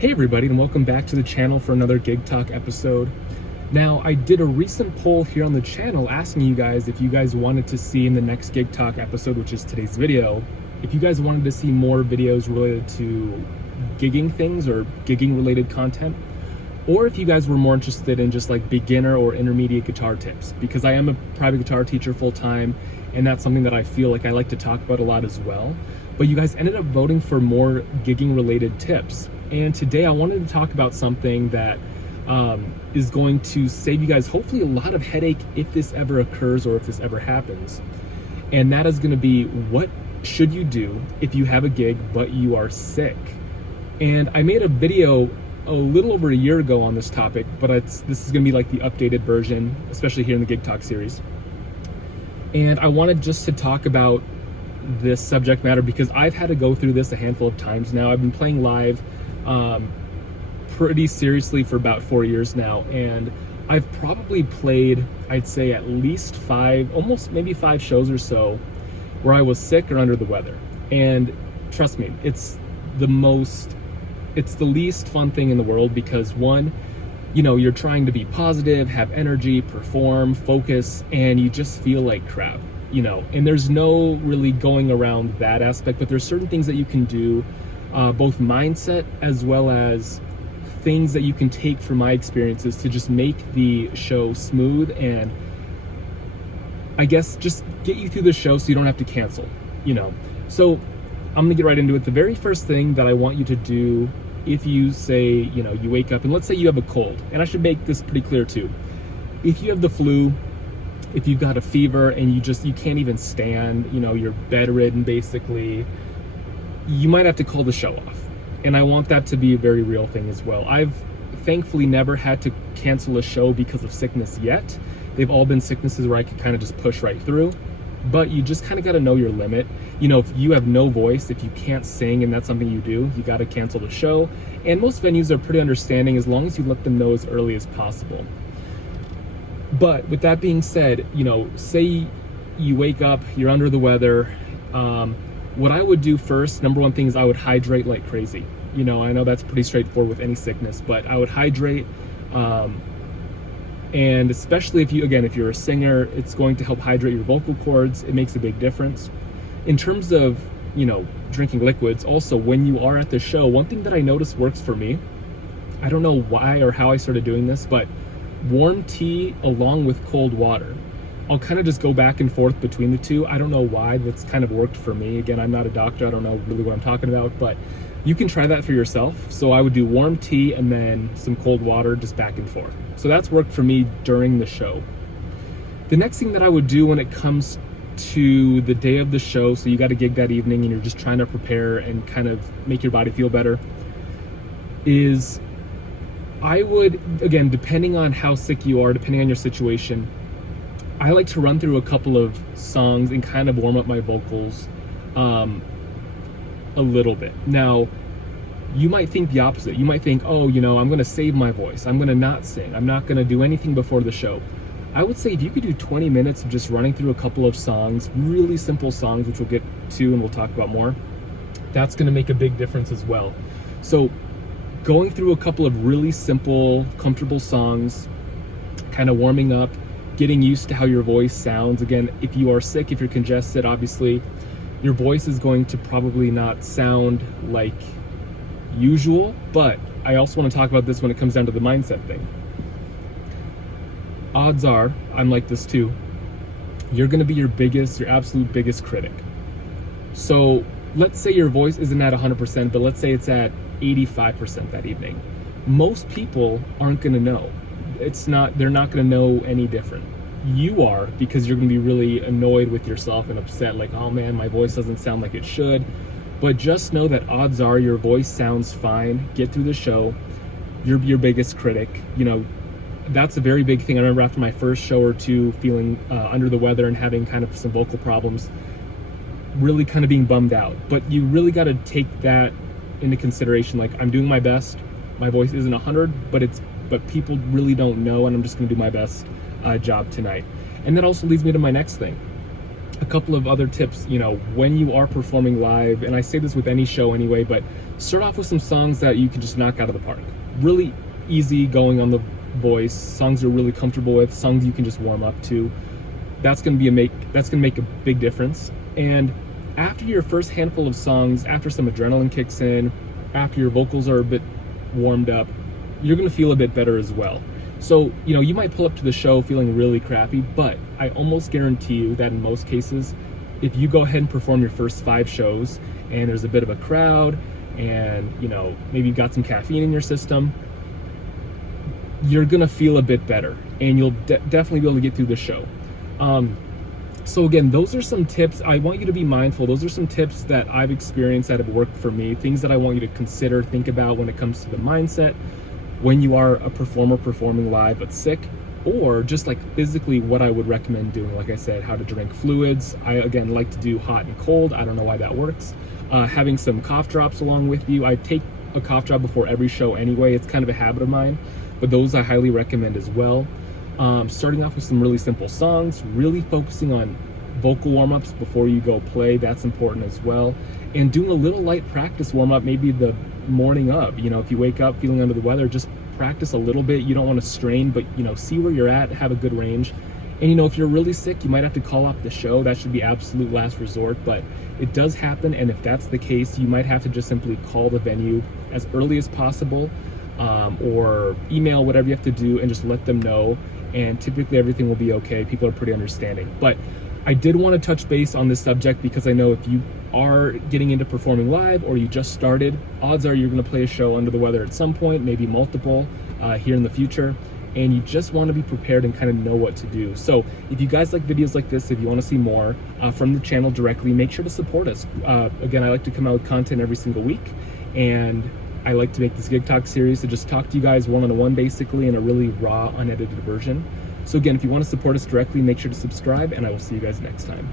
Hey everybody, and welcome back to the channel for another Gig Talk episode. Now, I did a recent poll here on the channel asking you guys if you guys wanted to see in the next Gig Talk episode, which is today's video, if you guys wanted to see more videos related to gigging things or gigging related content, or if you guys were more interested in just like beginner or intermediate guitar tips, because I am a private guitar teacher full-time, and that's something that I feel like I like to talk about a lot as well. But you guys ended up voting for more gigging related tips. And today I wanted to talk about something that is going to save you guys hopefully a lot of headache if this ever occurs or if this ever happens. And that is going to be, what should you do if you have a gig but you are sick? And I made a video a little over a year ago on this topic, but this is going to be like the updated version, especially here in the Gig Talk series. And I wanted just to talk about this subject matter because I've had to go through this a handful of times now. I've been playing live pretty seriously for about 4 years now, and I've probably played, I'd say, at least almost maybe five shows or so where I was sick or under the weather. And trust me, it's the least fun thing in the world because, one, you know, you're trying to be positive, have energy, perform, focus, and you just feel like crap, you know, and there's no really going around that aspect, but there's certain things that you can do, both mindset as well as things that you can take from my experiences to just make the show smooth and I guess just get you through the show so you don't have to cancel, you know. So I'm gonna get right into it. The very first thing that I want you to do if you say, you know, you wake up and let's say you have a cold, and I should make this pretty clear too. If you have the flu, if you've got a fever and you can't even stand, you know, you're bedridden basically, you might have to call the show off. And I want that to be a very real thing as well. I've thankfully never had to cancel a show because of sickness yet. They've all been sicknesses where I could kind of just push right through, but you just kind of got to know your limit. You know, if you have no voice, if you can't sing and that's something you do, you got to cancel the show. And most venues are pretty understanding as long as you let them know as early as possible. But with that being said, you know, say you wake up, you're under the weather, what I would do first, number one thing is I would hydrate like crazy. You know, I know that's pretty straightforward with any sickness, but I would hydrate, and especially if you're a singer, it's going to help hydrate your vocal cords. It makes a big difference. In terms of, you know, drinking liquids, also when you are at the show, one thing that I noticed works for me, I don't know why or how I started doing this, but warm tea along with cold water. I'll kind of just go back and forth between the two. I don't know why that's kind of worked for me. Again, I'm not a doctor. I don't know really what I'm talking about, but you can try that for yourself. So I would do warm tea and then some cold water just back and forth. So that's worked for me during the show. The next thing that I would do when it comes to the day of the show, so you got a gig that evening and you're just trying to prepare and kind of make your body feel better, is I would, again, depending on how sick you are, depending on your situation, I like to run through a couple of songs and kind of warm up my vocals a little bit. Now, you might think the opposite. You might think, oh, you know, I'm going to save my voice. I'm going to not sing. I'm not going to do anything before the show. I would say if you could do 20 minutes of just running through a couple of songs, really simple songs, which we'll get to and we'll talk about more, that's going to make a big difference as well. So going through a couple of really simple, comfortable songs, kind of warming up, getting used to how your voice sounds. Again, if you are sick, if you're congested, obviously your voice is going to probably not sound like usual, but I also want to talk about this when it comes down to the mindset thing. Odds are, I'm like this too, you're going to be your absolute biggest critic. So let's say your voice isn't at 100%, but let's say it's at 85% that evening. Most people aren't going to know. They're not going to know any different. You are, because you're going to be really annoyed with yourself and upset, like, oh man, my voice doesn't sound like it should. But just know that odds are your voice sounds fine. Get through the show. You're your biggest critic. You know, that's a very big thing. I remember after my first show or two feeling under the weather and having kind of some vocal problems, really kind of being bummed out. But you really got to take that into consideration. Like, I'm doing my best. My voice isn't 100, but people really don't know, and I'm just going to do my best job tonight. And that also leads me to my next thing. A couple of other tips, you know, when you are performing live, and I say this with any show anyway, but start off with some songs that you can just knock out of the park. Really easy going on the voice, songs you're really comfortable with, songs you can just warm up to. That's gonna make a big difference. And after your first handful of songs, after some adrenaline kicks in, after your vocals are a bit warmed up, you're gonna feel a bit better as well. So, you might pull up to the show feeling really crappy, but I almost guarantee you that in most cases, if you go ahead and perform your first 5 shows and there's a bit of a crowd and, maybe you've got some caffeine in your system, you're gonna feel a bit better and you'll definitely be able to get through the show. So again, those are some tips. I want you to be mindful. Those are some tips that I've experienced that have worked for me, things that I want you to consider, think about when it comes to the mindset, when you are a performer performing live but sick, or just like physically what I would recommend doing. Like I said, how to drink fluids. I, again, like to do hot and cold. I don't know why that works. Having some cough drops along with you. I take a cough drop before every show anyway. It's kind of a habit of mine, but those I highly recommend as well. Starting off with some really simple songs, really focusing on vocal warm-ups before you go play. That's important as well. And doing a little light practice warm-up maybe the morning of. If you wake up feeling under the weather, just practice a little bit. You don't want to strain, but see where you're at, have a good range. And if you're really sick, you might have to call off the show. That should be absolute last resort, but it does happen. And if that's the case, you might have to just simply call the venue as early as possible, or email, whatever you have to do, and just let them know. And typically everything will be okay. People are pretty understanding. But I did want to touch base on this subject because I know if you are getting into performing live or you just started, odds are you're going to play a show under the weather at some point, maybe multiple here in the future, and you just want to be prepared and kind of know what to do. So if you guys like videos like this, if you want to see more from the channel directly, make sure to support us. Again, I like to come out with content every single week, and I like to make this Gig Talk series to just talk to you guys one-on-one basically in a really raw, unedited version. So again, if you want to support us directly, make sure to subscribe, and I will see you guys next time.